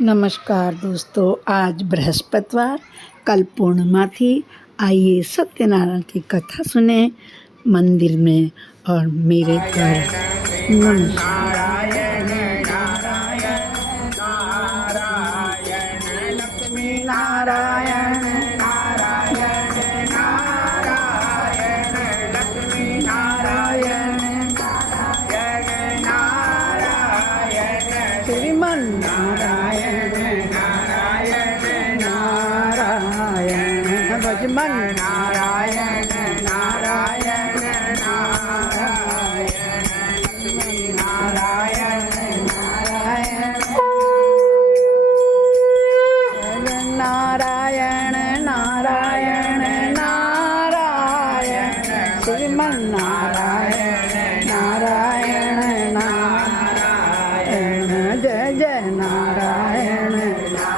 नमस्कार दोस्तों, आज बृहस्पतिवार, कल पूर्णिमा थी। आइए सत्यनारायण की कथा सुने मंदिर में और मेरे घर। नमस्कार। नारायण नारायण नारायण लक्ष्मी नारायण नारायण नारायण लक्ष्मी नारायण नारायण नारायण श्रीमन नारायण नारायण नारायण भजमन नारायण नारायण नारायण नारायण नारायण नारायण नारायण श्रीमन नारायण नारायण नारायण जय जय नारायण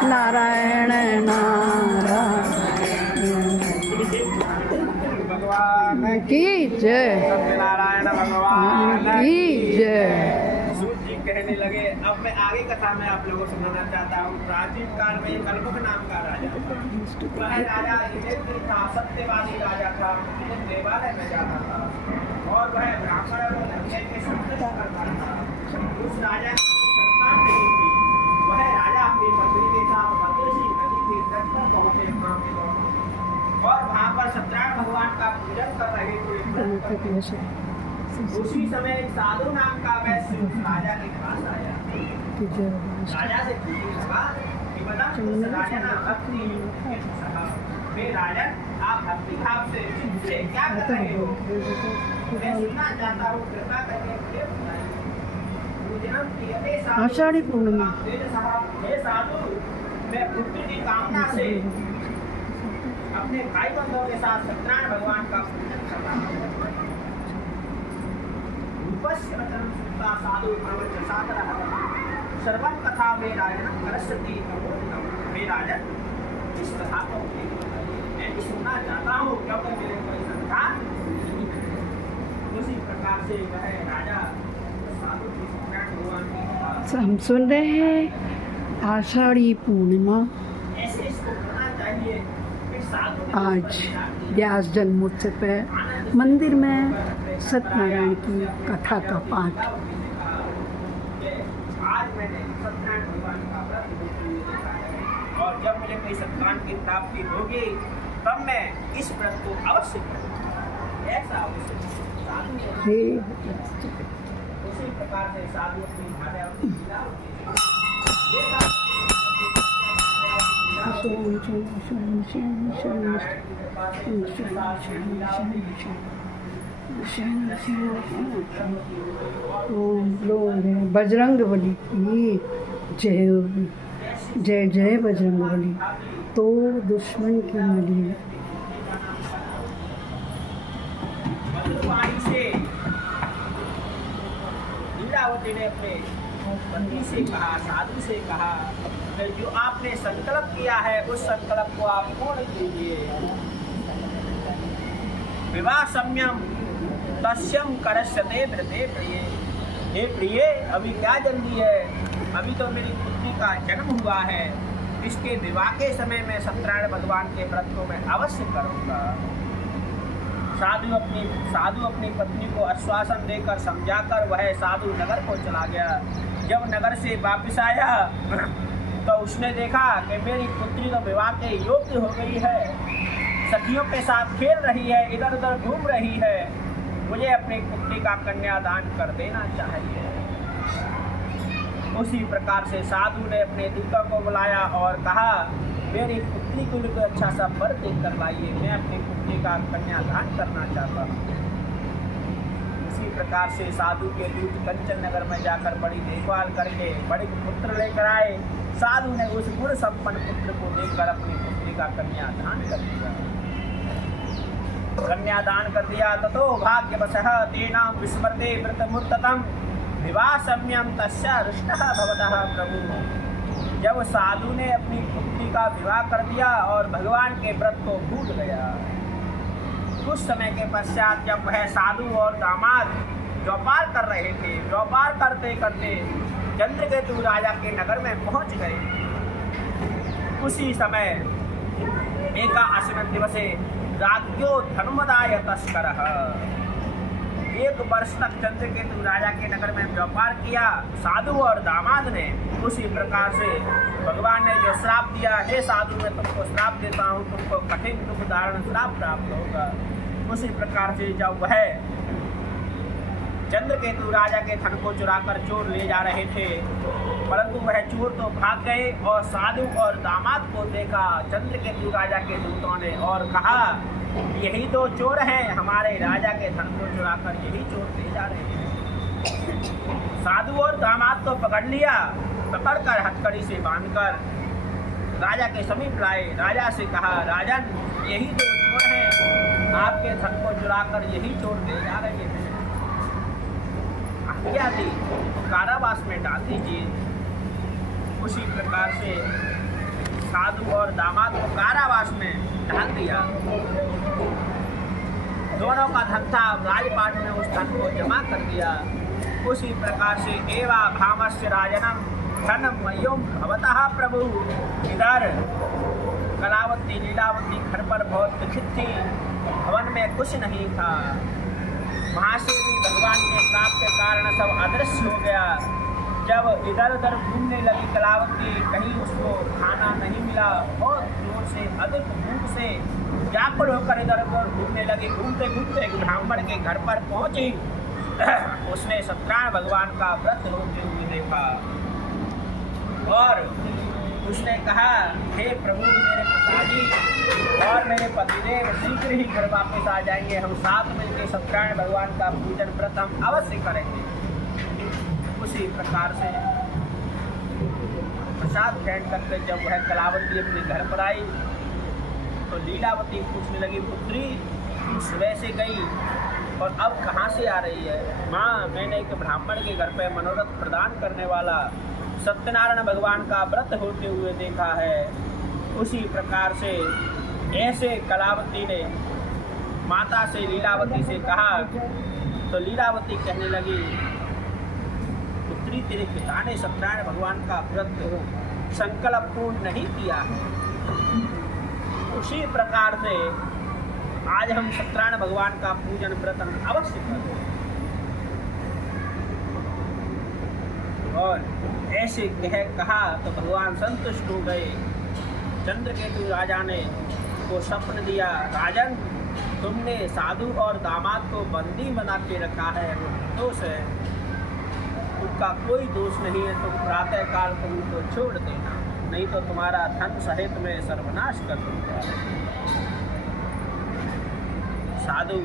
नारायण नारायण की जय, सत्यनारायण भगवान की जय। सूत जी कहने लगे। अब मैं आगे कथा में आप लोगों को सुनाना चाहता हूँ। प्राचीन काल में एक कल्पक नाम का राजा, वह राजा जितेंद्र था, सत्यवादी राजा था। देवालय में जाता था और वह ब्राह्मण और धर्म के संघर्ष करता था। उस राजा की संतान नहीं थी। वह राजा अपनी पत्नी के साथ भद्रसी नदी के तट पर पहुंचे और वहां पर सत्यनारायण भगवान का पूजन कर रहे थे। उसी समय एक साधु नाम का वैश्य उस राजा के पास आया। राजा से पूछने लगा कि बता उस राजा ना भक्ति वे राजन, आप भक्ति भाव से क्या कर रहे हो? मैं सुनना चाहता हूँ, कृपा करके मुझे बताइए। आषाढ़ी पूर्णिमा। हे साधु, मैं पुत्र की कामना से अपने भाई बंधुओं के साथ सत्यनारायण भगवान का पूजन कर रहा हूँ। साधु सर्वं कथा में राजन करस्ती में राजन इस कथा को मैं सुनना चाहता हूँ क्योंकि मेरे कोई संतान। उसी प्रकार से वह राजा साधु की सत्यनारायण भगवान की हम सुन रहे हैं आषाढ़ी पूर्णिमा। ऐसे इसको करना चाहिए। आज व्यास जन्मोत्सव पे मंदिर में सत्यनारायण की कथा का पाठ। आज मैंने सत्यनारायण भगवान का व्रत देखा है और जब मुझे कोई सत्संग की प्राप्ति होगी तब मैं इस व्रत को अवश्य करूँगा। ऐसा अवश्य उसी प्रकार से साधु अपनी भाषा बजरंग बली की जय। जय जय बजरंग बली, तो दुश्मन की मली। से लीलावती ने अपने पत्नी से कहा, साधु से कहा, जो आपने संकल्प किया है उस संकल्प को आप पूर्ण कीजिए। विवाह संयम तस्यम करस्यते व्रते प्रिय। हे प्रिय, अभी क्या जल्दी है? अभी तो मेरी पुत्री का जन्म हुआ है। इसके विवाह के समय में सत्यनारायण भगवान के व्रत को मैं अवश्य करूँगा। साधु अपनी पत्नी को आश्वासन देकर समझाकर वह साधु नगर को चला गया। जब नगर से वापस आया तो उसने देखा कि मेरी पुत्री तो विवाह के योग्य हो गई है, सखियों के साथ खेल रही है, इधर उधर घूम रही है। मुझे अपनी पुत्री का कन्यादान कर देना चाहिए। उसी प्रकार से साधु ने अपने दूतों को बुलाया और कहा, मेरी पुत्री को कोई अच्छा सा वर देख कर लाइए, मैं अपनी पुत्री का कन्यादान करना चाहता हूँ। इसी प्रकार से साधु के दूत कंचन नगर में जाकर बड़ी देखभाल करके बड़े पुत्र लेकर आए। साधु ने उस गुण संपन्न पुत्र को देखकर अपनी पुत्री का कन्यादान कर दिया। ततो भाग्यवशः तेना विस्मृते व्रतमुत्तमं विवाह संयम तस्य रुष्टः भवतः प्रभु। जब साधु ने अपनी पुत्री का विवाह कर दिया और भगवान के व्रत को भूल गया, कुछ समय के पश्चात जब वह साधु और दामाद व्यापार कर रहे थे, व्यापार करते करते चंद्रकेतु राजा के नगर में पहुंच गए। उसी समय एका अस्मिन् दिवसे राज्ञो धर्मदाय तस्करः। 1 वर्ष तक चंद्रकेतु राजा के नगर में व्यापार किया। साधु और दामाद ने उसी प्रकार से भगवान ने जो श्राप दिया, हे साधु मैं तुमको श्राप देता हूँ, तुमको कठिन दुख धारण श्राप प्राप्त होगा। उसी प्रकार से जब वह चंद्रकेतु राजा के धन को चुराकर चोर ले जा रहे थे, परंतु वह चोर तो भाग गए और साधु और दामाद को देखा चंद्रकेतु राजा के दूतों ने और कहा यही तो चोर हैं, हमारे राजा के धन को चुराकर यही चोर ले जा रहे हैं। साधु और दामाद को पकड़ लिया, पकड़कर हथकड़ी से बांधकर राजा के समीप लाए। राजा से कहा राजन यही तो चोर हैं, आपके धन को चुराकर यही चोर ले जा रहे हैं। आज्ञा दी कारावास में डाल दीजिए। उसी प्रकार से साधु और दामाद को कारावास में डाल दिया। दोनों का धन था, राजपाट में उस धन को जमा कर दिया। उसी प्रकार से एवा भामस्य राजनम धनम मह्यम भवतः प्रभु। इधर कलावती लीलावती घर पर बहुत दुखित थी, भवन में कुछ नहीं था। वहाँ से भी भगवान के श्राप के कारण सब अदृश्य हो गया। जब इधर उधर घूमने लगी कलावती, कहीं उसको खाना नहीं मिला, बहुत जोर से अधिक भूख से व्याकुल होकर इधर उधर घूमने लगी। घूमते घूमते ब्राह्मण के घर पर पहुंची। उसने सत्यनारायण भगवान का व्रत होते हुए देखा और उसने कहा हे प्रभु मेरे पिताजी और मेरे पतिदेव शीघ्र ही घर वापस आ जाएंगे, हम साथ मिलकर सत्यनारायण भगवान का पूजन व्रत हम अवश्य करेंगे। उसी प्रकार से प्रसाद ग्रहण करके जब वह कलावती अपने घर पर आई तो लीलावती पूछने लगी पुत्री तू सुबह से गई और अब कहाँ से आ रही है? माँ मैंने एक ब्राह्मण के घर पर मनोरथ प्रदान करने वाला सत्यनारायण भगवान का व्रत होते हुए देखा है। उसी प्रकार से ऐसे कलावती ने माता से लीलावती से कहा तो लीलावती कहने लगी पुत्री तेरे पिता ने सत्यनारायण भगवान का व्रत संकल्प पूर्ण नहीं किया है। उसी प्रकार से आज हम सत्यनारायण भगवान का पूजन व्रत अवश्य करें। और ऐसे कहा तो भगवान संतुष्ट हो गए। चंद्रकेतु राजा ने को स्वप्न दिया राजन तुमने साधु और दामाद को बंदी बना के रखा है, दोष है, उनका कोई दोष नहीं है, तुम प्रातः काल को उनको छोड़ देना, नहीं तो तुम्हारा धन सहित में सर्वनाश कर दूंगा। साधु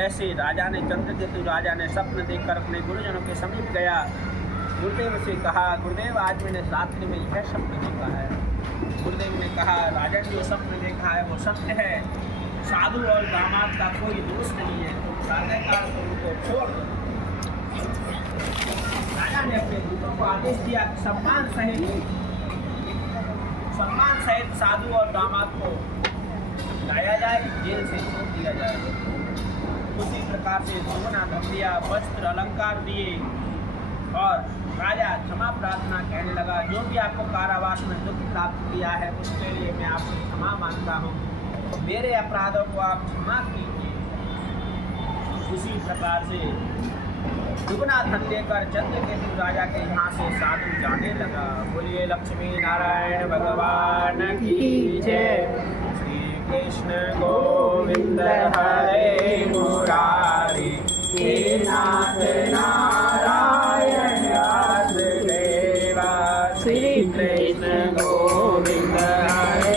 ऐसे राजा ने चंद्रकेतु राजा ने स्वप्न देखकर अपने गुरुजनों के समीप गया। गुरुदेव से कहा गुरुदेव आज मैंने रात्रि में यह स्वप्न देखा है। गुरुदेव ने कहा राजन जो स्वप्न देखा है वो सत्य है, साधु और दामाद का कोई दोष नहीं है, तुम प्रातः काल को उनको छोड़ दो। राजा ने अपने दूतों को आदेश दिया कि सम्मान सहित साधु और दामाद को लाया जाए, जेल से छोड़ दिया जाए। उसी प्रकार से सोना धन दिया, वस्त्र अलंकार दिए और राजा क्षमा प्रार्थना कहने लगा जो भी आपको कारावास में दुख प्राप्त किया है उसके लिए मैं आपसे क्षमा मांगता हूँ, तो मेरे अपराधों को आप क्षमा कीजिए। उसी प्रकार से दुगना धन लेकर चंद्रकेतु राजा के यहाँ से साधु जाने लगा। बोलिए लक्ष्मी नारायण भगवान की जय। श्री कृष्ण गोविंद हरे मुरारी हे नाथ नारायण वासुदेवा। श्री कृष्ण गोविंद हरे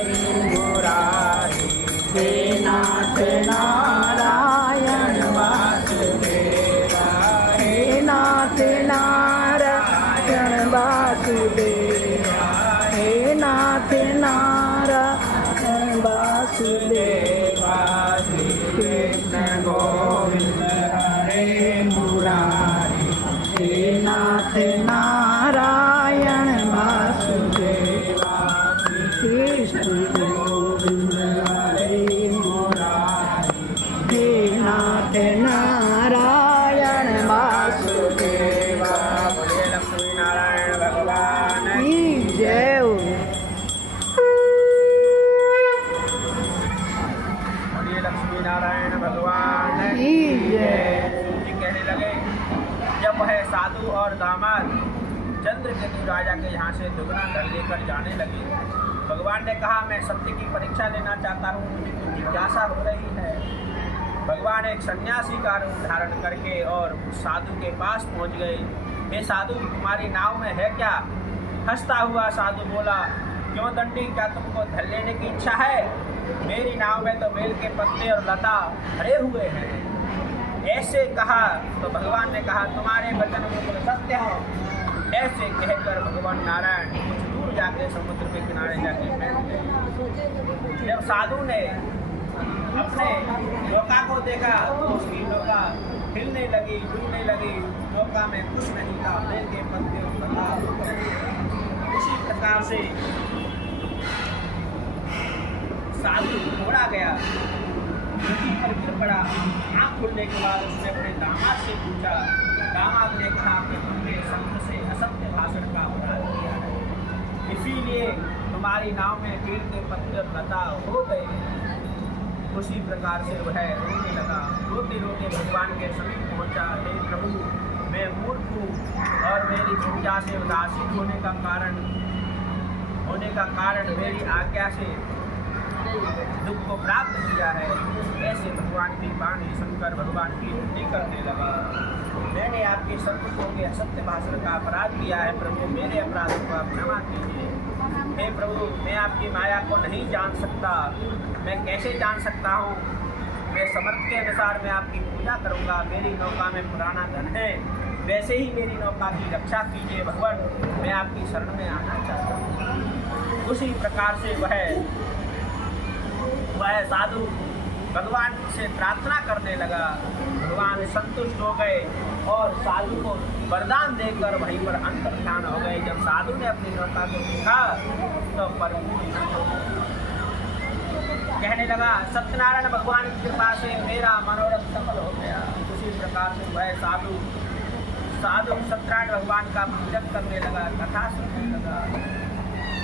मुरारी हे नाथ नारायण वासुदेवा। हे नाथ नारायण वासुदेवा। हे नाथ नारायण वासुदेवा। श्री कृष्ण गोविंद हरे मुरारी हे नाथ नारायण वासुदेवा। यहाँ से दुगना धन लेकर जाने लगे। भगवान ने कहा, मैं सत्य की परीक्षा लेना चाहता हूँ, मुझे तो जिज्ञासा हो रही है। भगवान एक सन्यासी का रूप धारण करके और उस साधु के पास पहुँच गए। हे साधु, तुम्हारी नाव में है क्या? हंसता हुआ साधु बोला, क्यों दंडी, क्या तुमको धन लेने की इच्छा है? मेरी नाव में तो बेल के पत्ते और लता भरे हुए हैं। ऐसे कहा तो भगवान ने कहा, तुम्हारे वचन बिल्कुल सत्य हो। ऐसे कहकर भगवान नारायण कुछ दूर जाके समुद्र के किनारे जाके बैठ गए। जब साधु ने अपने नौका को देखा तो उसकी नौका हिलने लगी, डूबने लगी। नौका में कुछ नहीं था, बेल के पत्ते और लता। उसी प्रकार से साधु घोड़ा गया, नदी पर गिर पड़ा। आँख खुलने के बाद उसने अपने दामाद से पूछा। दामाद ने कहा कि तुमने संत से असत्य भाषण का अपराध किया है, इसीलिए तुम्हारी नाव में पेड़ के पत्ते और लता हो गए। उसी प्रकार से वह रोने लगा। रोते रोते भगवान के समीप पहुंचा। हे प्रभु, मैं मूर्ख हूँ और मेरी पूजा से उदासीन होने का कारण मेरी आज्ञा से दुख को प्राप्त किया है। ऐसे भगवान की वाणी सुनकर भगवान की स्तुति करने लगा। मैंने आपके संतों के असत्य भाषण का अपराध किया है प्रभु, मेरे अपराधों को आप क्षमा कीजिए। हे प्रभु, मैं आपकी माया को नहीं जान सकता। मैं कैसे जान सकता हूँ? मैं समर्थ के अनुसार मैं आपकी पूजा करूँगा। मेरी नौका में पुराना धन है, वैसे ही मेरी नौका की रक्षा कीजिए भगवान, मैं आपकी शरण में आना चाहता हूँ। उसी प्रकार से वह साधु भगवान से प्रार्थना करने लगा। भगवान संतुष्ट हो गए और साधु को वरदान देकर वहीं पर अंतर्ध्यान हो गए। जब साधु ने अपनी नौका को देखा तो कहने लगा, सत्यनारायण भगवान की कृपा से मेरा मनोरथ सफल हो गया। उसी प्रकार से वह साधु सत्यनारायण भगवान का पूजन करने लगा, कथा सुनने लगा।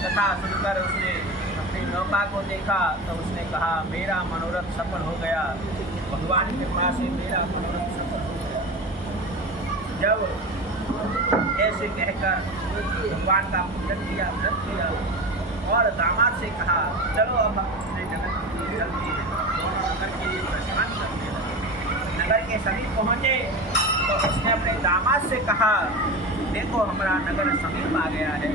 कथा सुनकर उसने अपनी नौका को देखा तो उसने कहा, मेरा मनोरथ सफल हो गया, भगवान की कृपा से मेरा मनोरथ सफल हो गया। जब ऐसे कहकर भगवान का पूजन किया, व्रत किया और दामाद से कहा, चलो अब हम अपने जगत के लिए चलते हैं। नगर के लिए प्रस्थान करने लगे। नगर के समीप पहुँचे तो उसने अपने दामाद से कहा, देखो हमारा नगर समीप आ गया है।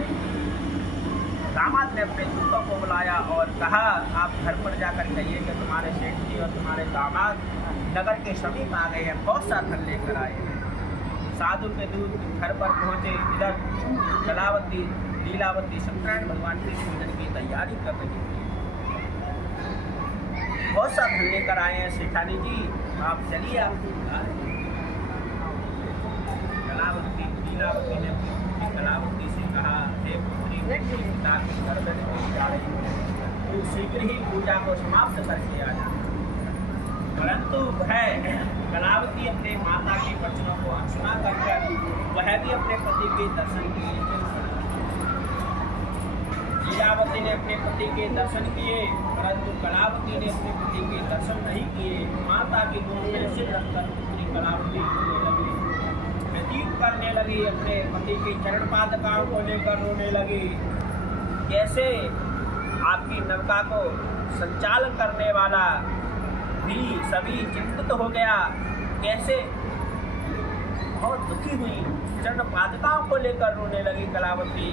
दामाद ने अपने दूतों को बुलाया और कहा, आप घर पर जाकर कहिए कि तुम्हारे सेठ जी और तुम्हारे दामाद नगर के समीप आ गए हैं, बहुत सा धन लेकर आए हैं। साधु के दूत घर पर पहुँचे। इधर लीलावती सत्यनारायण भगवान के पूजन की तैयारी कर रही थी। बहुत सा धन लेकर आए हैं सेठानी जी, आप चलिए, आपको लीलावती ने कलावती से कहा, हे पुत्री, पिता के घर में जा रही हूँ, तू शीघ्र ही पूजा को समाप्त करके आ जा। परंतु वह कलावती अपने माता के वचनों को अनसुना कर वह भी अपने पति के दर्शन के लिए चल पड़ी। लीलावती ने अपने पति के दर्शन किए, परंतु कलावती ने अपने पति के दर्शन नहीं किए। माता की गोद में सिर रखकर पुत्री कलावती रोने लगी, व्यतीत करने लगी, अपने पति के चरण पादुकाओं को लेकर रोने लगी। कैसे आपकी नौका को संचालन करने वाला भी सभी चिंतित हो गया, कैसे बहुत दुखी हुई, चरण पादुकाओं को लेकर रोने लगी कलावती।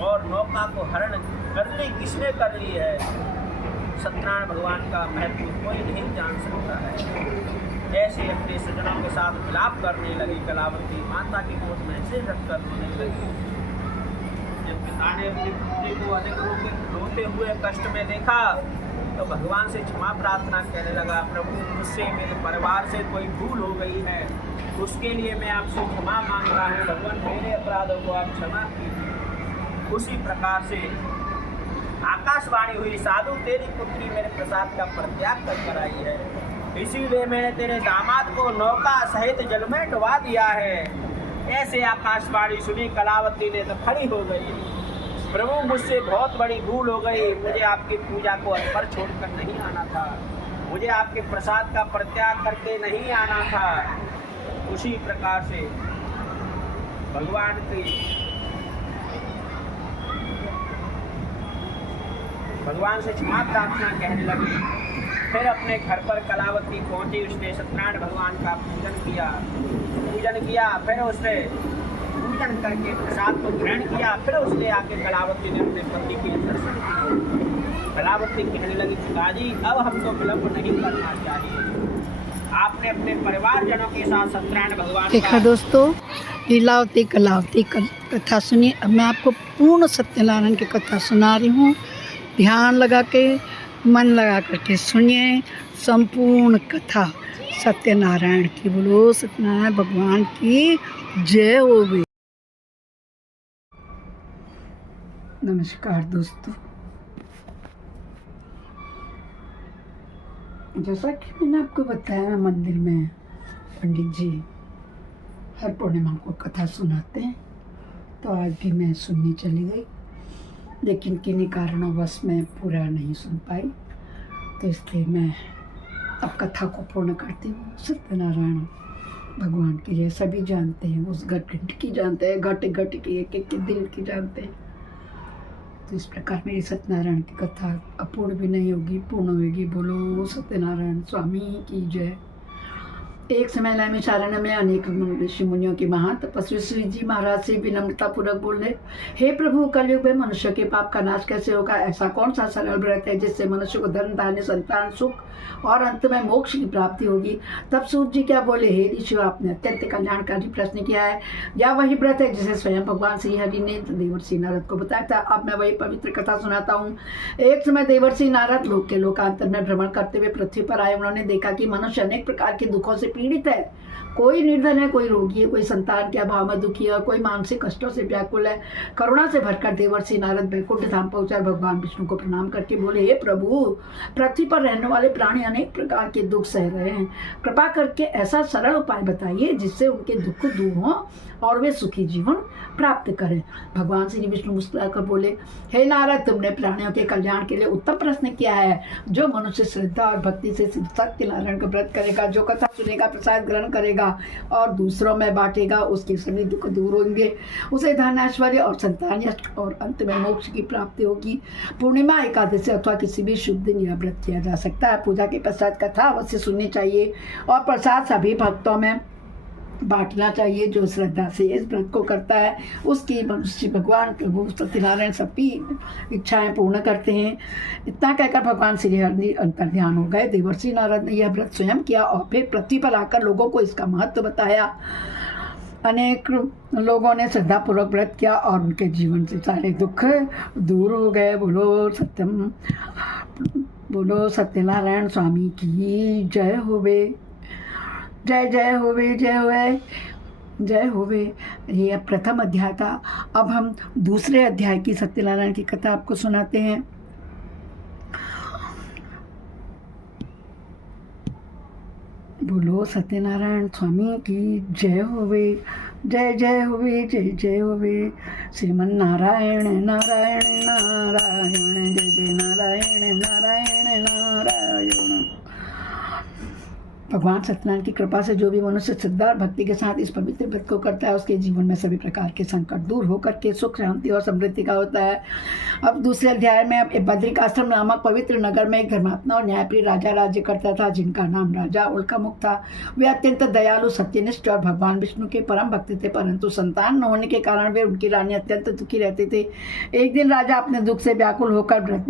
और नौका को हरण कर ली, किसने कर ली है? सत्यनारायण भगवान का महत्व कोई नहीं जान सकता है। ऐसे अपने सज्जनों के साथ विलाप करने लगी कलावती, माता की गोद में सिर रखकर रोने लगी। जब पिता ने अपनी पुत्री को अधिक रोते हुए कष्ट में देखा तो भगवान से क्षमा प्रार्थना करने लगा, प्रभु मुझसे मेरे परिवार से कोई भूल हो गई है, उसके लिए मैं आपसे क्षमा मांग रहा हूँ। भगवान मेरे अपराधों को आप क्षमा कीजिए। उसी प्रकार से आकाशवाणी हुई, साधु तेरी पुत्री मेरे प्रसाद का परित्याग कर आई है, इसीलिए मैंने तेरे दामाद को नौका सहित जल में डुबा दिया है। ऐसे आकाशवाणी सुनी कलावती ने तो खड़ी हो गई, प्रभु मुझसे बहुत बड़ी भूल हो गई, मुझे आपकी पूजा को अधपर छोड़कर नहीं आना था, मुझे आपके प्रसाद का परित्याग करके नहीं आना था। उसी प्रकार से भगवान की भगवान से क्षमा प्रार्थना कहने लगी। फिर अपने घर पर कलावती पहुंची, उसने सत्यनारायण भगवान का पूजन किया। फिर उसने पूजन करके प्रसाद को ग्रहण किया। फिर उसने आके कलावती ने अपने पति के दर्शन किए। कलावती कहने लगी, पिताजी अब हमको विलंब नहीं करना चाहिए। आपने अपने परिवारजनों के साथ सत्यनारायण भगवान देखा का दोस्तों, लीलावती कलावती कथा सुनिए। अब मैं आपको पूर्ण सत्यनारायण की कथा सुना रही हूँ। ध्यान लगा के, मन लगा करके सुनिए संपूर्ण कथा सत्यनारायण की। बोलो सत्यनारायण भगवान की जय होवे। नमस्कार दोस्तों, जैसा कि मैंने आपको बताया, मंदिर में पंडित जी हर पूर्णिमा को कथा सुनाते हैं, तो आज भी मैं सुनने चली गई, लेकिन किन्हीं कारणोंवश मैं पूरा नहीं सुन पाई। तो इसलिए मैं अब कथा को पूर्ण करती हूँ। सत्यनारायण भगवान की जय। सभी जानते हैं, उस घट की जानते हैं, घट की एक दिल की जानते हैं। तो इस प्रकार मेरी सत्यनारायण की कथा अपूर्ण भी नहीं होगी, पूर्ण होगी। बोलो सत्यनारायण स्वामी की जय। एक समय नैमिषारण्य में अनेक ऋषि मुनियों के महान तपस्वी श्री जी महाराज से विनम्रता पूर्वक बोले, हे प्रभु, कलयुग में मनुष्य के पाप का नाश कैसे होगा? ऐसा कौन सा सरल व्रत है जिससे मनुष्य को धन धान्य संतान सुख और अंत में मोक्ष की प्राप्ति होगी? तब सूत जी क्या बोले, हे ऋषि, आपने अत्यंत कल्याणकारी प्रश्न किया है। यह वही व्रत है जिसे स्वयं भगवान श्री हरि ने देवर्षि नारद को बताया था। अब मैं वही पवित्र कथा सुनाता हूँ। एक समय देवर्षि नारद लोक के लोकांतर में भ्रमण करते हुए पृथ्वी पर आए। उन्होंने देखा कि मनुष्य अनेक प्रकार के दुखों से पीड़ित है। कोई निर्धन है, कोई रोगी है, कोई संतान के अभाव में दुखी है, कोई मानसिक कष्टों से व्याकुल है। करुणा से भरकर देवर्षि नारद बैकुंठ धाम पहुंचा। भगवान विष्णु को प्रणाम करके बोले, हे प्रभु, पृथ्वी पर रहने वाले प्राणी अनेक प्रकार के दुख सह रहे हैं। कृपा करके ऐसा सरल उपाय बताइए जिससे उनके दुख दूर हों और वे सुखी जीवन प्राप्त करें। भगवान श्री विष्णु मुस्कुराकर बोले, हे नारद, तुमने प्राणियों के कल्याण के लिए उत्तम प्रश्न किया है। जो मनुष्य श्रद्धा और भक्ति से सत्यनारायण का व्रत करेगा, जो कथा सुनेगा, प्रसाद ग्रहण करेगा और दूसरों में बांटेगा, उसके सभी दुख दूर होंगे। उसे धन, ऐश्वर्य और संतान और अंत में मोक्ष की प्राप्ति होगी। पूर्णिमा, एकादशी अथवा किसी भी शुभ दिन यह व्रत किया जा सकता है। पूजा के पश्चात कथा अवश्य सुननी चाहिए और प्रसाद सभी भक्तों में बांटना चाहिए। जो श्रद्धा से इस व्रत को करता है उसकी मनुष्य भगवान प्रभु सत्यनारायण सबकी इच्छाएं पूर्ण करते हैं। इतना कहकर भगवान श्री हरि अंतर्ध्यान हो गए। देवर्षि नारद ने यह व्रत स्वयं किया और फिर पृथ्वी पर आकर लोगों को इसका महत्व बताया। अनेक लोगों ने श्रद्धापूर्वक व्रत किया और उनके जीवन से सारे दुख दूर हो गए। बोलो सत्यनारायण स्वामी की जय होवे। जय जय होवे, जय होवे, जय होवे। ये प्रथम अध्याय था। अब हम दूसरे अध्याय की सत्यनारायण की कथा आपको सुनाते हैं। बोलो सत्यनारायण स्वामी की जय होवे। जय जय होवे, जय जय होवे। श्रीमन नारायण नारायण नारायण, जय जय नारायण नारायण नारायण। भगवान सत्यनारायण की कृपा से जो भी मनुष्य श्रद्धा और भक्ति के साथ इस पवित्र व्रत को करता है, उसके जीवन में सभी प्रकार के संकट दूर होकर के सुख, शांति और समृद्धि का होता है। अब दूसरे अध्याय में अब बद्रिकाश्रम नामक पवित्र नगर में एक धर्मात्मा और न्यायप्रिय राजा राज्य करता था, जिनका नाम राजा उल्कामुख था। वे अत्यंत दयालु, सत्यनिष्ठ और भगवान विष्णु के परम भक्त थे, परंतु संतान न होने के कारण वे उनकी रानी अत्यंत दुखी रहते थे। एक दिन राजा अपने दुख से व्याकुल होकर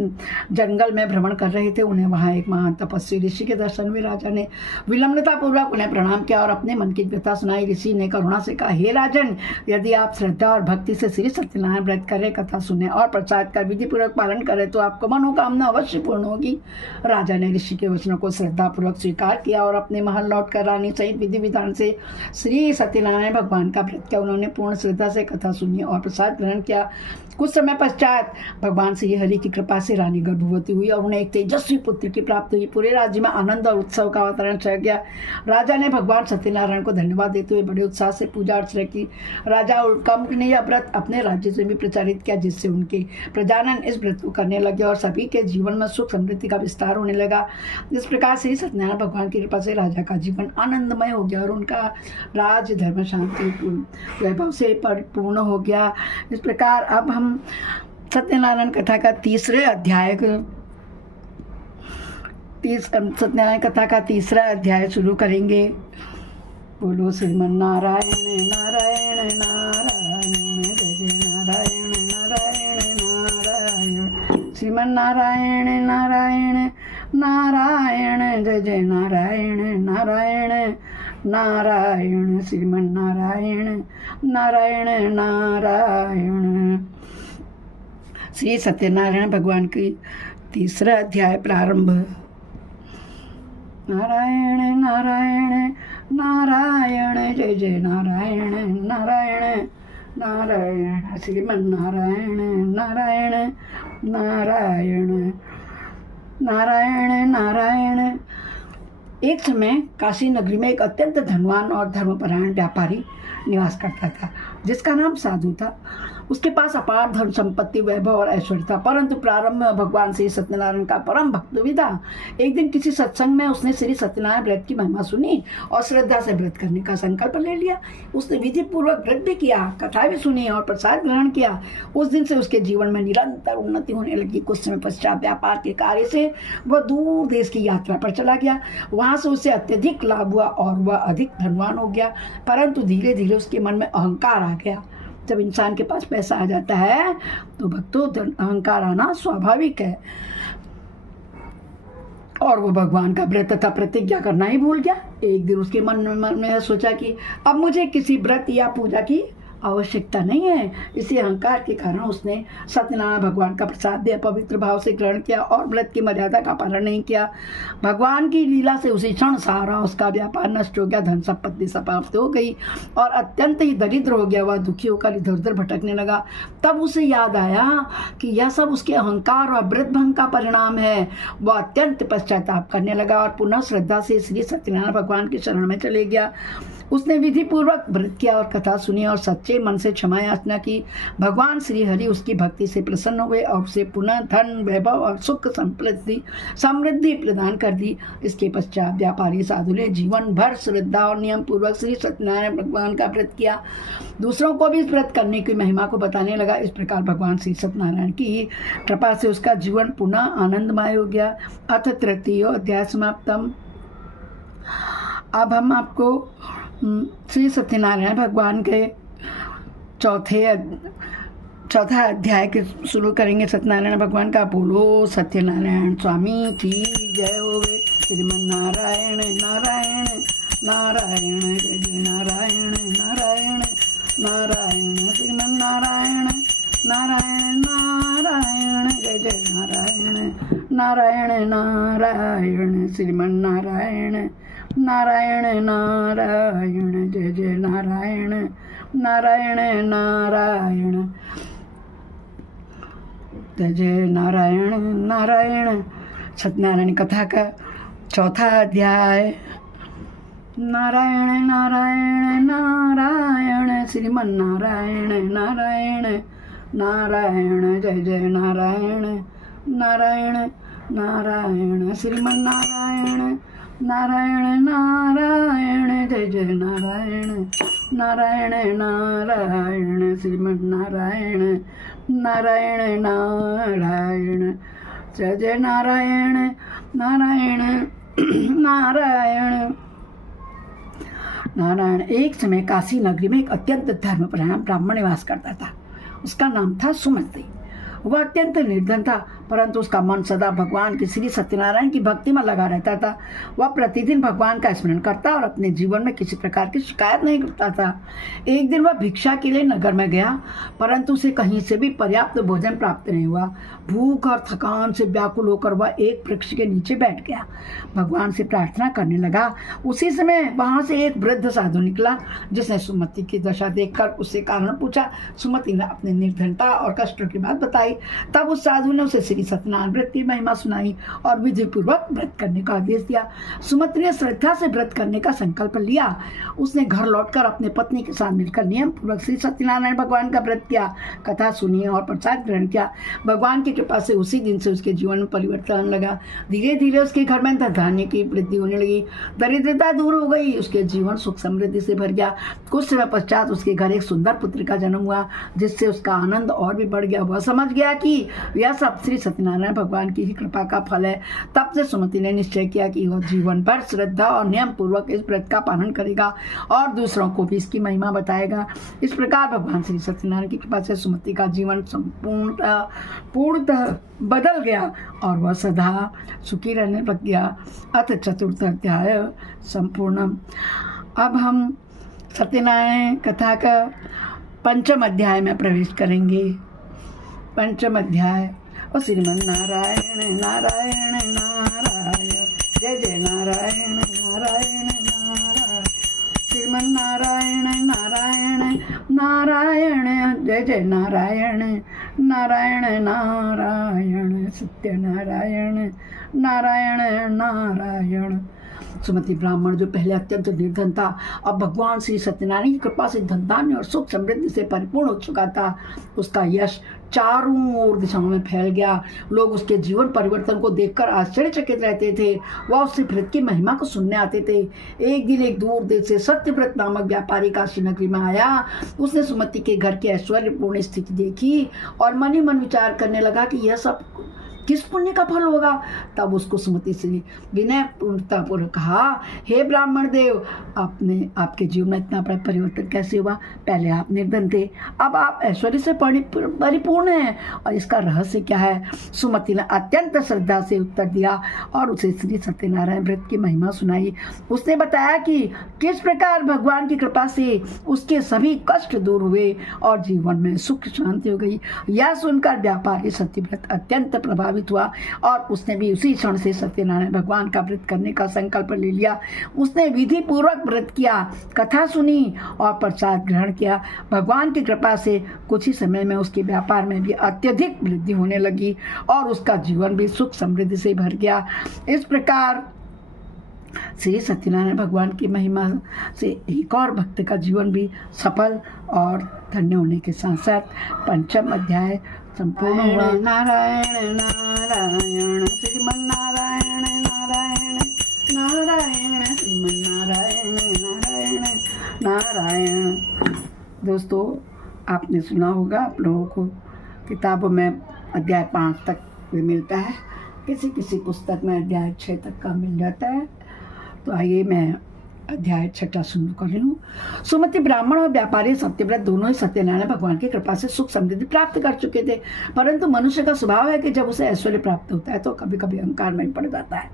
जंगल में भ्रमण कर रहे थे। उन्हें वहाँ एक महान तपस्वी ऋषि के दर्शन हुए। राजा ने विनम्रता पूर्वक उन्हें प्रणाम किया और अपने मन की व्यथा सुनाई। ऋषि ने करुणा से कहा, हे राजन, यदि आप श्रद्धा और भक्ति से श्री सत्यनारायण व्रत करें, कथा सुने और प्रसाद का विधि पूर्वक पालन करें तो आपको मनोकामना अवश्य पूर्ण होगी। राजा ने ऋषि के वचनों को श्रद्धा पूर्वक स्वीकार किया और अपने महल लौटकर रानी सहित विधि विधान से श्री सत्यनारायण भगवान का व्रत किया। उन्होंने पूर्ण श्रद्धा से कथा सुनी और प्रसाद ग्रहण किया। कुछ समय पश्चात भगवान श्री हरि की कृपा से रानी गर्भवती हुई और उन्हें एक तेजस्वी पुत्र की प्राप्ति हुई। पूरे राज्य में आनंद और उत्सव का वातावरण छा गया। राजा ने भगवान सत्यनारायण को धन्यवाद देते हुए बड़े उत्साह से पूजा अर्चना की। राजा उल्कामुख ने यह व्रत अपने राज्य से भी प्रचारित किया, जिससे उनके प्रजाजन इस व्रत को करने लगे और सभी के जीवन में सुख समृद्धि का विस्तार होने लगा। इस प्रकार से सत्यनारायण भगवान की कृपा से राजा का जीवन आनंदमय हो गया और उनका राज धर्म शांति वैभव से परिपूर्ण हो गया। इस प्रकार अब हम सत्यनारायण कथा का तीसरे अध्याय सत्यनारायण कथा का तीसरा अध्याय शुरू करेंगे। बोलो श्रीमन नारायण नारायण नारायण जय जय नारायण नारायण नारायण श्रीमन नारायण नारायण नारायण जय जय नारायण नारायण नारायण श्रीमन नारायण नारायण नारायण। श्री सत्यनारायण भगवान की तीसरा अध्याय प्रारंभ। नारायण नारायण नारायण जय जय नारायण नारायण नारायण श्रीमन नारायण नारायण नारायण नारायण नारायण। एक समय काशी नगरी में एक अत्यंत धनवान और धर्मपरायण व्यापारी निवास करता था, जिसका नाम साधु था। उसके पास अपार धन संपत्ति, वैभव और ऐश्वर्य था, परंतु प्रारंभ में भगवान श्री सत्यनारायण का परम भक्त भी था। एक दिन किसी सत्संग में उसने श्री सत्यनारायण व्रत की महिमा सुनी और श्रद्धा से व्रत करने का संकल्प ले लिया। उसने विधि पूर्वक व्रत भी किया, कथा भी सुनी और प्रसाद ग्रहण किया। उस दिन से उसके जीवन में निरंतर उन्नति होने लगी। कुछ समय पश्चात व्यापार के कार्य से वह दूर देश की यात्रा पर चला गया। वहां से उसे अत्यधिक लाभ हुआ और वह अधिक धनवान हो गया, परंतु धीरे धीरे उसके मन में अहंकार आ गया। जब इंसान के पास पैसा आ जाता है तो भक्तों अहंकार आना स्वाभाविक है, और वो भगवान का व्रत तथा प्रतिज्ञा करना ही भूल गया। एक दिन उसके मन में सोचा कि अब मुझे किसी व्रत या पूजा की आवश्यकता नहीं है। इसी अहंकार के कारण उसने सत्यनारायण भगवान का प्रसाद दिया, पवित्र भाव से ग्रहण किया और व्रत की मर्यादा का पालन नहीं किया। भगवान की लीला से उसी क्षण सारा उसका व्यापार नष्ट हो गया, धन संपत्ति समाप्त हो गई और अत्यंत ही दरिद्र हो गया। वह दुखी होकर इधर उधर भटकने लगा। तब उसे याद आया कि यह सब उसके अहंकार और व्रत भंग का परिणाम है। वह अत्यंत पश्चाताप करने लगा और पुनः श्रद्धा से श्री सत्यनारायण भगवान की शरण में चले गया। उसने विधि पूर्वक व्रत किया और कथा सुनी और सच्चे मन से क्षमा याचना की। भगवान श्री हरि उसकी भक्ति से प्रसन्न हुए और उसे पुनः धन, वैभव और सुख समृद्धि प्रदान कर दी। इसके पश्चात व्यापारी साधु ने जीवन भर श्रद्धा और नियम पूर्वक श्री सत्यनारायण भगवान का व्रत किया। दूसरों को भी इस व्रत करने की महिमा को बताने लगा। इस प्रकार भगवान श्री सत्यनारायण की कृपा से उसका जीवन पुनः आनंदमय हो गया। अथ तृतीय अध्याय समाप्तम। अब हम आपको श्री सत्यनारायण भगवान के चौथा अध्याय के शुरू करेंगे। सत्यनारायण भगवान का बोलो सत्यनारायण स्वामी की जय होवे। श्रीमन नारायण नारायण नारायण जय जय नारायण नारायण नारायण श्रीमन नारायण नारायण नारायण जय जय नारायण नारायण नारायण श्रीमन नारायण नारायण नारायण जय जय नारायण नारायण नारायण जय जय नारायण नारायण। सत्यनारायण कथा का चौथा अध्याय। नारायण नारायण नारायण श्रीमन नारायण नारायण नारायण जय जय नारायण नारायण नारायण श्रीमन नारायण नारायण नारायण जय जय नारायण नारायण नारायण श्रीमन नारायण नारायण नारायण जय जय नारायण नारायण नारायण नारायण। एक समय काशी नगरी में एक अत्यंत धर्मपरायण ब्राह्मण निवास करता था। उसका नाम था सुमति। वह अत्यंत निर्धन था, परंतु उसका मन सदा भगवान के श्री सत्यनारायण की भक्ति में लगा रहता था। वह प्रतिदिन भगवान का स्मरण करता और अपने जीवन में किसी प्रकार की शिकायत नहीं करता था। एक दिन वह भिक्षा के लिए नगर में गया, परंतु उसे कहीं से भी पर्याप्त भोजन प्राप्त नहीं हुआ। भूख और थकान से व्याकुल होकर वह एक वृक्ष के नीचे बैठ गया, भगवान से प्रार्थना करने लगा। उसी समय वहां से एक वृद्ध साधु निकला, जिसने सुमति की दशा देखकर उससे कारण पूछा। सुमति ने अपनी निर्धनता और कष्टों की बात बताई। तब उस साधु ने उसे श्री श्री सत्यनारायण व्रत की महिमा सुनाई और विधि पूर्वक व्रत करने का आदेश दिया। सुमति ने श्रद्धा से व्रत करने का संकल्प लिया। उसने घर लौटकर अपने पत्नी के साथ मिलकर नियम पूर्वक श्री सत्यनारायण भगवान का व्रत किया, कथा सुनी और प्रसाद ग्रहण किया। भगवान की कृपा से उसी दिन से उसके जीवन में परिवर्तन आने लगा। धीरे धीरे उसके घर में धान्य की वृद्धि होने लगी, दरिद्रता दूर हो गई, उसके जीवन सुख समृद्धि से भर गया। कुछ समय पश्चात उसके घर एक सुंदर पुत्र का जन्म हुआ, जिससे उसका आनंद और भी बढ़ गया। वह समझ गया कि यह सब श्री सत्यनारायण भगवान की ही कृपा का फल है। तब से सुमति ने निश्चय किया कि वह जीवन भर श्रद्धा और नियम पूर्वक इस व्रत का पालन करेगा और दूसरों को भी इसकी महिमा बताएगा। इस प्रकार भगवान श्री सत्यनारायण की कृपा से सुमति का जीवन पूर्णतः बदल गया और वह सदा सुखी रहने लग गया। अथ चतुर्थ अध्याय संपूर्ण। अब हम सत्यनारायण कथा का पंचम अध्याय में प्रवेश करेंगे। पंचम अध्याय। और श्रीमन नारायण नारायण नारायण, जय जय नारायण नारायण नारायण, श्रीमन नारायण नारायण नारायण, जय जय नारायण नारायण नारायण, सत्यनारायण नारायण नारायण। सुमति ब्राह्मण जो पहले अत्यंत निर्धन था, अब भगवान श्री सत्यनारायण की कृपा से धन धान्य और सुख समृद्धि से परिपूर्ण हो चुका था। उसका यश चारों ओर दिशाओं में फैल गया। लोग उसके जीवन परिवर्तन को देखकर आश्चर्यचकित रहते थे। वह उससे व्रत की महिमा को सुनने आते थे। एक दिन एक दूर देश से सत्यव्रत नामक व्यापारी काशी नगरी में आया। उसने सुमति के घर की ऐश्वर्यपूर्ण स्थिति देखी और मन ही मन विचार करने लगा कि यह सब किस पुण्य का फल होगा। तब उसको सुमति से विनय पूर्णतापूर्वक कहा, हे ब्राह्मण देव, आपके जीवन में इतना बड़ा परिवर्तन कैसे हुआ? पहले आप निर्धन थे, अब आप ऐश्वर्य से परिपूर्ण हैं, और इसका रहस्य क्या है? सुमति ने अत्यंत श्रद्धा से उत्तर दिया और उसे श्री सत्यनारायण व्रत की महिमा सुनाई। उसने बताया कि किस प्रकार भगवान की कृपा से उसके सभी कष्ट दूर हुए और जीवन में सुख शांति हो गई। यह सुनकर व्यापारी सत्यव्रत अत्यंत प्रभावित हुआ और उसने भी उसी क्षण से सत्यनारायण भगवान का व्रत करने का संकल्प ले लिया। उसने विधि पूर्वक व्रत किया, कथा सुनी और प्रसाद ग्रहण किया। भगवान की कृपा से कुछ ही समय में उसके व्यापार में भी अत्यधिक वृद्धि होने लगी और उसका जीवन भी सुख समृद्धि से भर गया। इस प्रकार श्री सत्यनारायण भगवान की महिमा से एक और भक्त का जीवन भी सफल और धन्य होने के साथ साथ पंचम अध्याय संपूर्ण हुआ। नारायण नारायण श्रीमन नारायण नारायण नारायण श्रीमन नारायण नारायण नारायण। दोस्तों, आपने सुना होगा, आप लोगों को किताबों में अध्याय 5 तक भी मिलता है, किसी किसी पुस्तक में अध्याय 6 तक का मिल जाता है। तो आइए मैं अध्याय 6 शुरू कर रही हूँ। सुमति ब्राह्मण और व्यापारी सत्यव्रत दोनों ही सत्यनारायण भगवान की कृपा से सुख समृद्धि प्राप्त कर चुके थे, परंतु मनुष्य का स्वभाव है कि जब उसे ऐश्वर्य प्राप्त होता है तो कभी कभी अहंकार में पड़ जाता है।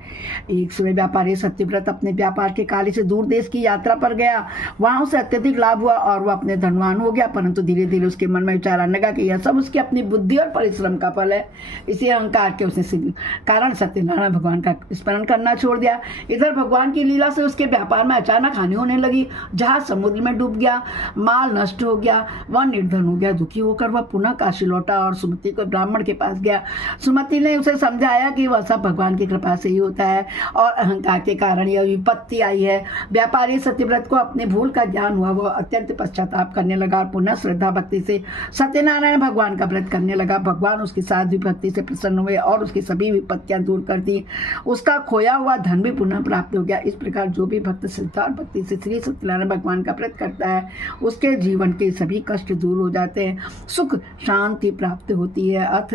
एक समय व्यापारी सत्यव्रत अपने व्यापार के कार्य से दूर देश की यात्रा पर गया। वहाँ उसे अत्यधिक लाभ हुआ और वह अपने धनवान हो गया, परंतु धीरे धीरे उसके मन में विचार आने लगा कि यह सब उसकी अपनी बुद्धि और परिश्रम का फल है। इसी अहंकार के उसने कारण सत्यनारायण भगवान का स्मरण करना छोड़ दिया। इधर भगवान की लीला से उसके व्यापार में अचानक हानि होने लगी। जहाज समुद्र में डूब गया, माल नष्ट हो गया, वह निर्धन हो गया। दुखी होकर वह पुनः काशी लौटा और सुमति को ब्राह्मण के पास गया। सुमति ने उसे समझाया कि वह सब भगवान की कृपा से ही होता है और अहंकार के कारण यह विपत्ति आई है। व्यापारी सत्यव्रत को अपने भूल का ज्ञान हुआ। वह अत्यंत पश्चाताप करने लगा और पुनः श्रद्धा भक्ति से सत्यनारायण भगवान का व्रत करने लगा। भगवान उसकी साध्वी भक्ति से प्रसन्न हुए और उसकी सभी विपत्तियां दूर कर दी। उसका खोया हुआ धन भी पुनः प्राप्त हो गया। इस प्रकार जो भी भक्त श्रद्धा और भक्ति से श्री सत्यनारायण भगवान का व्रत करता है, उसके जीवन के सभी कष्ट दूर हो जाते हैं, सुख शांति प्राप्त होती है। अथ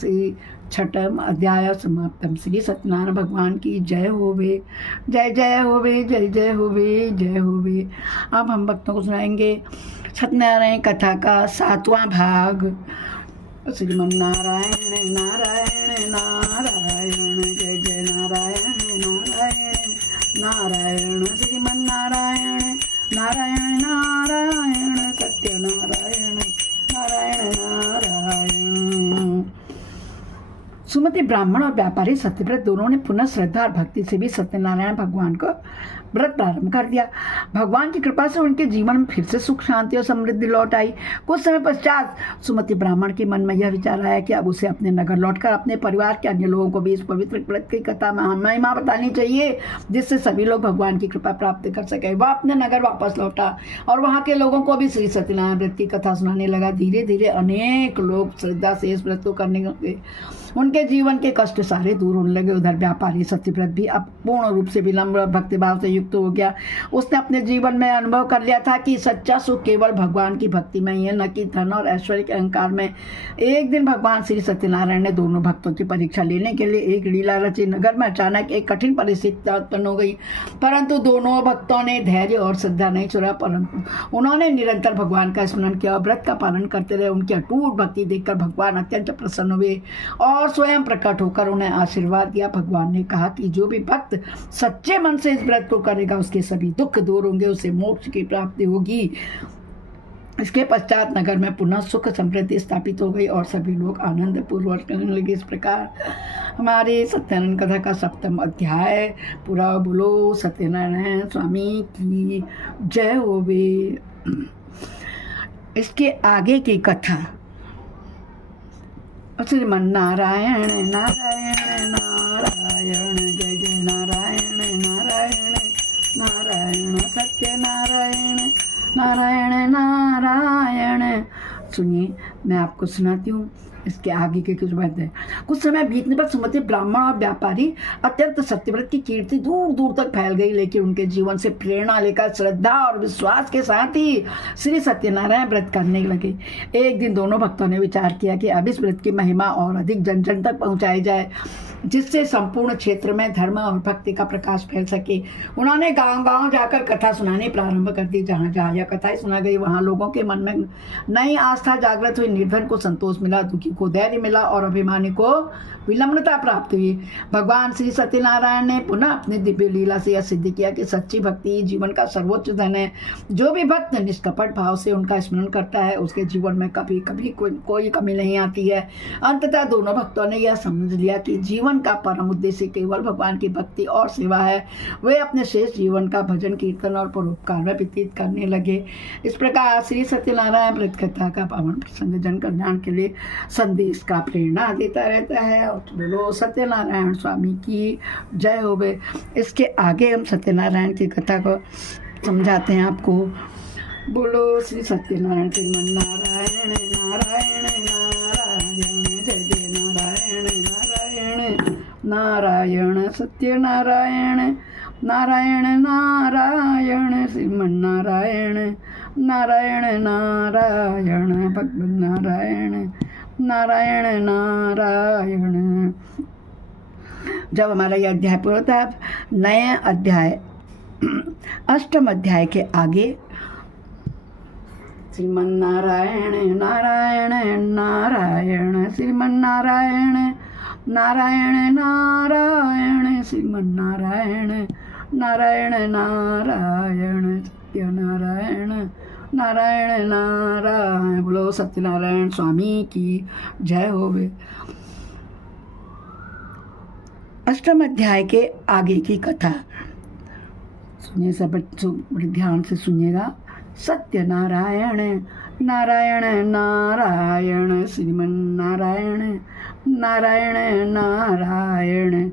श्री 6वां अध्याय समाप्तम। श्री सत्यनारायण भगवान की जय होवे, जय जय होवे, जय जय होवे, जय होवे। अब हम भक्तों को सुनाएंगे सत्यनारायण कथा का 7वां भाग। श्रीमन नारायण नारायण नारायण, जय जय नारायण नारायण नारायण, श्रीमन नारायण नारायण नारायण, सत्यनारायण नारायण नारायण। सुमति ब्राह्मण और व्यापारी सत्यव्रत दोनों ने पुनः श्रद्धा और भक्ति से भी सत्यनारायण भगवान को व्रत प्रारंभ कर दिया। भगवान की कृपा से उनके जीवन में फिर से सुख शांति और समृद्धि लौट आई। कुछ समय पश्चात सुमति ब्राह्मण के मन में यह विचार आया कि अब उसे अपने नगर लौटकर अपने परिवार के अन्य लोगों को भी इस पवित्र व्रत की कथा महिमा बतानी चाहिए, जिससे सभी लोग भगवान की कृपा प्राप्त कर सके। वह अपने नगर वापस लौटा और वहाँ के लोगों को भी श्री सत्यनारायण व्रत की कथा सुनाने लगा। धीरे धीरे अनेक लोग श्रद्धा से इस व्रत को करने लगे। उनके जीवन के कष्ट सारे दूर होने लगे। उधर व्यापारी सत्यव्रत भी अब पूर्ण रूप से विनम्र भक्तिभाव से युक्त हो गया। उसने अपने जीवन में अनुभव कर लिया था कि सच्चा सुख केवल भगवान की भक्ति में ही है, न कि धन और ऐश्वर्य के अहंकार में। एक दिन भगवान श्री सत्यनारायण ने दोनों भक्तों की परीक्षा लेने के लिए एक लीला रची। नगर में अचानक एक कठिन परिस्थिति उत्पन्न हो गई, परंतु दोनों भक्तों ने धैर्य और श्रद्धा नहीं छोड़ा, परंतु उन्होंने निरंतर भगवान का स्मरण किया और व्रत का पालन करते रहे। उनकी अटूट भक्ति देखकर भगवान अत्यंत प्रसन्न हुए और स्वयं प्रकट होकर उन्हें आशीर्वाद दिया। भगवान ने कहा कि जो भी भक्त सच्चे मन से इस व्रत को करेगा उसके सभी दुख दूर होंगे, उसे मोक्ष की प्राप्ति होगी। इसके पश्चात नगर में पुनः सुख समृद्धि स्थापित हो गई और सभी लोग आनंद पूर्वक करने लगे। इस प्रकार हमारे सत्यनारायण कथा का 7वां अध्याय पूरा। बोलो सत्यनारायण स्वामी की जय होवे। इसके आगे की कथा श्रीमन नारायण नारायण नारायण जय जय नारायण नारायण नारायण सत्यनारायण नारायण नारायण। सुनिए, मैं आपको सुनाती हूँ इसके आगे के कुछ बात है। कुछ समय बीतने पर सुमति ब्राह्मण और व्यापारी अत्यंत सत्यव्रत की कीर्ति दूर दूर तक फैल गई, लेकिन उनके जीवन से प्रेरणा लेकर श्रद्धा और विश्वास के साथ ही श्री सत्यनारायण व्रत करने लगे। एक दिन दोनों भक्तों ने विचार किया कि अब इस व्रत की महिमा और अधिक जन जन तक पहुंचाई जाए, जिससे संपूर्ण क्षेत्र में धर्म और भक्ति का प्रकाश फैल सके। उन्होंने गांव गांव जाकर कथा सुनानी प्रारंभ कर दी। जहाँ जहाँ यह कथाएं सुना गई वहाँ लोगों के मन में नई आस्था जागृत हुई। निर्धन को संतोष मिला, दुखी को धैर्य मिला और अभिमानी को विनम्रता प्राप्त हुई। भगवान श्री सत्यनारायण ने पुनः अपनी दिव्य लीला से यह सिद्ध किया कि सच्ची भक्ति जीवन का सर्वोच्च धन है। जो भी भक्त निष्कपट भाव से उनका स्मरण करता है उसके जीवन में कभी कभी कोई कमी नहीं आती है। अंततः दोनों भक्तों ने यह समझ लिया कि जीवन का परम उद्देश्य केवल भगवान की भक्ति और सेवा है। वे अपने शेष जीवन का भजन कीर्तन और परोपकार में व्यतीत करने लगे। इस प्रकार श्री सत्यनारायण व्रत कथा का पावन प्रसंग जन कल्याण के लिए संदेश का प्रेरणा देता रहता है। और बोलो सत्यनारायण स्वामी की जय होवे। इसके आगे हम सत्यनारायण की कथा को समझाते हैं आपको। बोलो श्री सत्यनारायण श्रीमन नारायण नारायण नारायण जय जय नारायण नारायण नारायण सत्यनारायण नारायण नारायण श्रीमन नारायण नारायण नारायण भगवान नारायण नारायण नारायण। जब हमारा यह अध्याय पूरा था, नए अध्याय 8वें अध्याय के आगे श्रीमन नारायण नारायण नारायण श्रीमन नारायण नारायण नारायण श्रीमन नारायण नारायण नारायण सत्यनारायण नारायण नारायण। बोलो सत्यनारायण स्वामी की जय होवे। 8वें अध्याय के आगे की कथा सुनिए, सब बड़े ध्यान से सुनिएगा। सत्यनारायण नारायण नारायण श्रीमन नारायण नारायण नारायण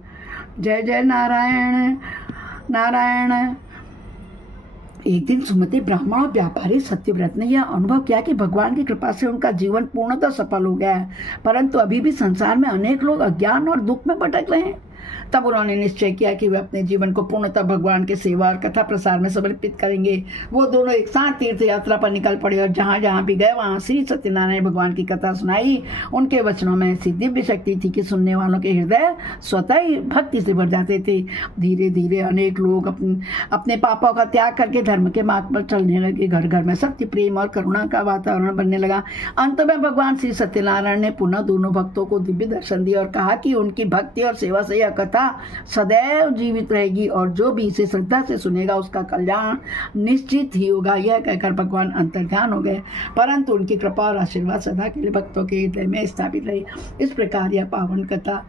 जय जय नारायण नारायण। एक दिन सुमति ब्राह्मण और व्यापारी सत्यव्रत ने यह अनुभव किया कि भगवान की कृपा से उनका जीवन पूर्णतः सफल हो गया है, परंतु अभी भी संसार में अनेक लोग अज्ञान और दुख में भटक रहे हैं। तब उन्होंने निश्चय किया कि वे अपने जीवन को पूर्णतः भगवान के सेवा और कथा प्रसार में समर्पित करेंगे। वो दोनों एक साथ तीर्थ यात्रा पर निकल पड़े और जहाँ जहाँ भी गए वहाँ श्री सत्यनारायण भगवान की कथा सुनाई। उनके वचनों में ऐसी दिव्य शक्ति थी कि सुनने वालों के हृदय स्वतः ही भक्ति से भर जाते थे। धीरे धीरे अनेक लोग अपने पापों का त्याग करके धर्म के मार्ग पर चलने लगे। घर घर में सत्य, प्रेम और करुणा का वातावरण बनने लगा। अंत में भगवान श्री सत्यनारायण ने पुनः दोनों भक्तों को दिव्य दर्शन दिया और कहा कि उनकी भक्ति और सेवा से यह यह कथा सदैव जीवित रहेगी और जो भी इसे श्रद्धा से सुनेगा उसका कल्याण निश्चित ही होगा। यह कहकर भगवान अंतर्ध्यान हो गए, परंतु उनकी कृपा और आशीर्वाद सदा के लिए भक्तों के हृदय में स्थापित रही। इस प्रकार यह पावन कथा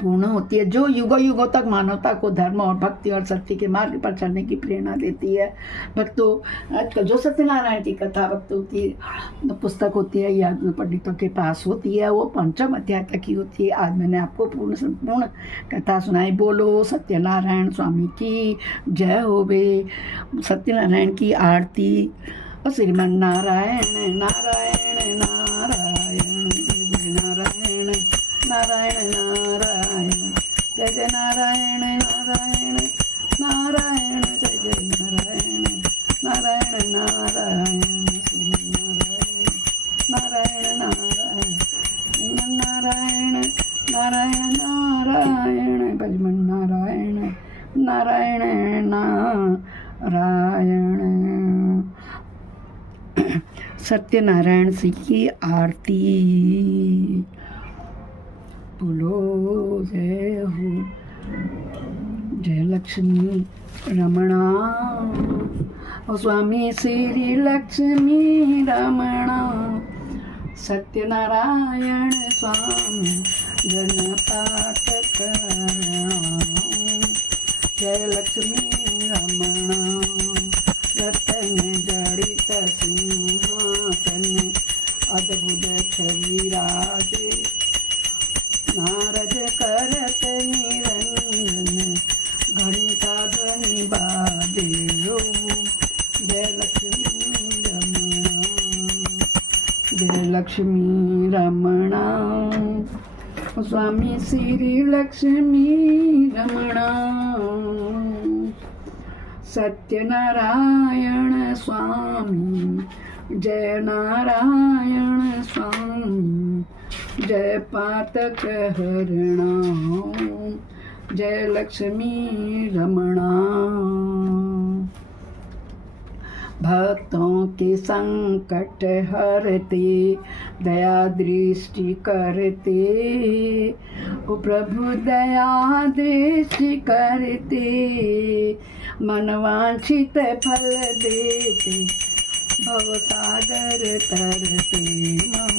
पूर्ण होती है, जो युगों युगों तक मानवता को धर्म और भक्ति और सत्य के मार्ग पर चलने की प्रेरणा देती है। भक्तों, आजकल जो सत्यनारायण की कथा भक्तों की पुस्तक होती है या पंडितों के पास होती है, वो 5वें अध्याय तक की होती है। आज मैंने आपको पूर्ण संपूर्ण कथा सुनाई। बोलो सत्यनारायण स्वामी की जय होवे। सत्यनारायण की आरती और श्रीमन नारायण नारायण नारायण जय नारायण नारायण नारायण जय जय नारायण नारायण नारायण जय जय नारायण नारायण नारायण नारायण नारायण नारायण नारायण नारायण भजमन नारायण नारायण नारायण। सत्यनारायण जी की आरती। बोलो जय हो जय लक्ष्मी रमणा और स्वामी श्री लक्ष्मी रमणा। सत्यनारायण स्वामी जनपाठ जय लक्ष्मी रमणा। रतन जड़ित सिंहासन अद्भुत छवि राजे नारद करत निरंजन घंटा ध्वनि बाजे। जय लक्ष्मी रमणा जय लक्ष्मी रमणा स्वामी श्री लक्ष्मी रमणा। सत्यनारायण स्वामी जय नारायण स्वामी जय पातक हरणा जय लक्ष्मी रमणा। भक्तों के संकट हरते दया दृष्टि करते, ओ प्रभु दया दृष्टि करते, मनवांछित फल देते, भवसागर तरते मम।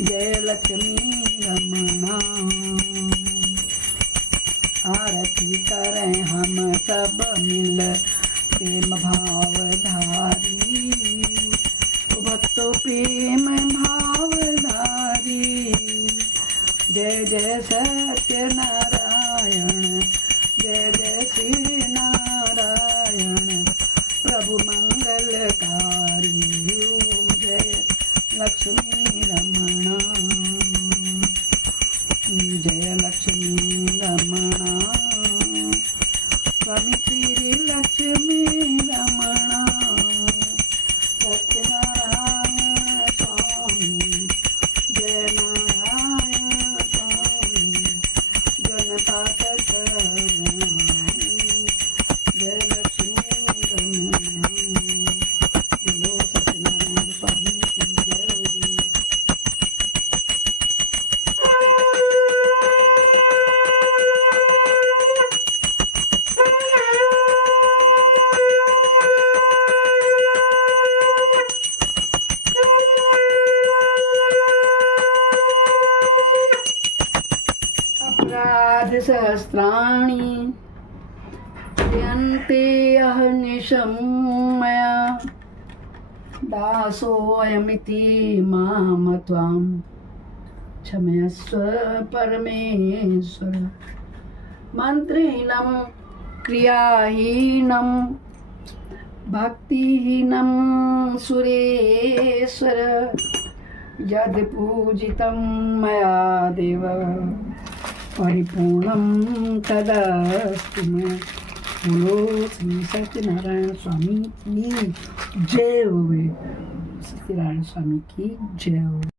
जय लक्ष्मी रमणा। आरती करें हम सब मिल प्रेम भाव धारी, भक्तों प्रेम भाव धारी। जय जय सत्य नारायण जय जय श्री नारायण प्रभु मंगलकारी। ओम जय लक्ष्मी रमणा जय लक्ष्मी रमणा स्वामी श्री लक्ष्मी रमणा। सत्यनारायण स्वामी जय नारायण स्वामी गणपातक जय लक्ष्मी रमणा। बोलो सत्यनारायण स्वामी की जय हो। अपराध सहस्राणि क्रियन्ते अहर्निशं मया, दासोऽयमिति मां त्वां क्षमस्व परमेश्वर। मंत्रहीनं क्रियाहीनं भक्तिहीनं सुरेश्वर, यद् पूजितं मया देव परिपूर्णं तदस्तु मे। बोलो श्री सत्यनारायण स्वामी की जय हो। सत्यनारायण स्वामी की जय हो।